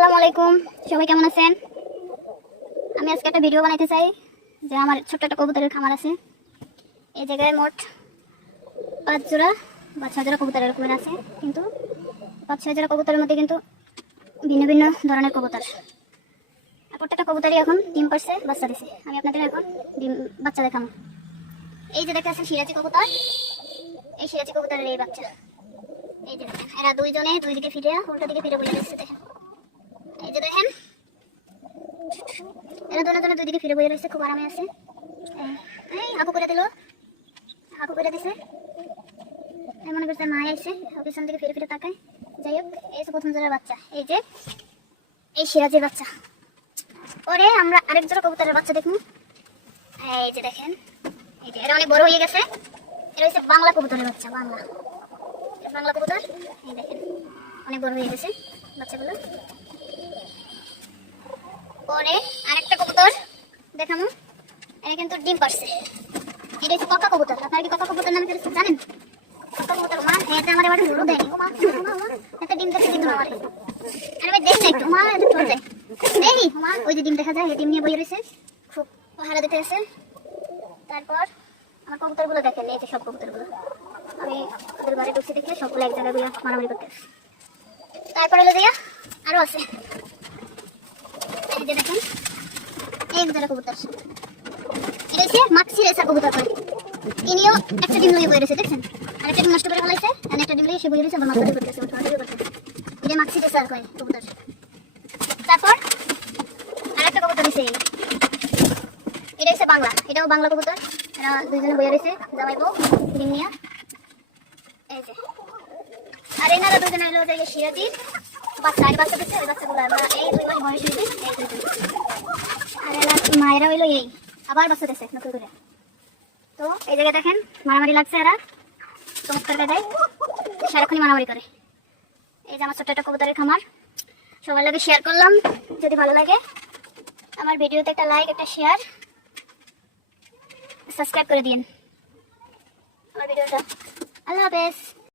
আসসালামু আলাইকুম, সবাই কেমন আছেন? আমি আজকে একটা ভিডিও বানাইতে চাই যে আমার ছোট্ট একটা কবুতরের খামার আছে। এই জায়গায় মোট 5 জোড়া বা 6 জোড়া কবুতর এরকম আছে, কিন্তু 5-6 জোড়া কবুতরের মধ্যে কিন্তু ভিন্ন ভিন্ন ধরনের কবুতর। আর প্রত্যেকটা কবুতরই এখন ডিম পারছে, বাচ্চা দিছে। আমি আপনাদের এখন ডিম বাচ্চা দেখাবো। এই যে দেখতে আছেন সিরাজি কবুতর, এই সিরাজি কবুতরের এই বাচ্চা। এই যে দেখেন, এরা দুইজনে দুই দিকে ফিরে উল্টো দিকে ফিরে বলে যাচ্ছে। দেখেন, এই যে দেখেন, এরা দুজনে দুই দিকে ফিরে বয়ে রয়েছে, খুব আরামে আছে। এই হাঁকু করে দিল, হাঁকু করে দিছে, মনে করছে মা আইছে, পিছন দিকে ফিরে ফিরে তাকায়। যাই হোক, এই যে প্রথম জোড়ার বাচ্চা, এই যে এই সিরাজের বাচ্চা। পরে আমরা আরেক জোড়া কবুতরের বাচ্চা দেখুন। এই যে দেখেন, এই যে এরা অনেক বড় হয়ে গেছে। এরা হচ্ছে বাংলা কবুতরের বাচ্চা, বাংলা কবুতর। এই দেখেন, অনেক বড় হয়ে গেছে বাচ্চাগুলো। পরে আরেকটা কবুতর দেখামু, এটা কিন্তু ডিম পারছে। এটা হচ্ছে কাকা কবুতর। আপনারা কি কাকা কবুতর নামে কিছু জানেন? কাকা কবুতর মা, এটা আমার এবারে ঝুড়ো দেয়। ও মা, একটা ডিম দেখে দিত আমারে। আরে ভাই দেখেন একটু, মা এটা চলে যায়। দেখি মা, ওই যে ডিম দেখা যায়, এই ডিম নিয়ে বইয়ে রয়েছে, খুব পাহারা দিতে আছে। তারপর আমার কবুতরগুলো দেখেন, এই যে সব কবুতরগুলো আমি ওদের ঘরে ঢুকছি দেখে সবগুলো এক জায়গায় বইয়া মারামারি করতে আসছে। তারপরে হলো দিয়া আরো আছে, এই যে দেখেন, এই দুটো কবুতর। এটা হচ্ছে মাক্সি রেসা কবুতর করে। ইনিও একটা ডিম লইয়ে বইয়ে রয়েছে, দেখছেন? আর একটা ডিম নষ্ট করে ফেলাইছে, আর একটা ডিম লইয়ে সে বইয়ে রয়েছে, আবার মাছ করতেছে, এটা মাক্সি রেসা করে কবুতর। তারপর আরেকটা কবুতর দিছে, এটা হচ্ছে বাংলা, এটাও বাংলা কবুতর। এরা দুইজনে বইয়ে রয়েছে, জামাই বউ ডিম নিয়ে। এই যে, আর এনারা দুজনে হলো যে সিরাজির বাচ্চা, আর বাচ্চা দিচ্ছে, ওই বাচ্চাগুলো আমরা এই 2 মাস বয়স হয়েছে, এই দুইজন। আর এরা মায়েরা হইলো এই আবার বাচ্চা দিচ্ছে নতুন করে। তো এই জায়গায় দেখেন মারামারি লাগছে, এরা চমৎকার দেয়, সারাক্ষণই মারামারি করে। এই যে আমার ছোট্ট একটা কবুতরের খামার, সবার লাগে শেয়ার করলাম। যদি ভালো লাগে আমার ভিডিওতে একটা লাইক, একটা শেয়ার, সাবস্ক্রাইব করে দিন আমার ভিডিওটা। আল্লাহ হাফেজ।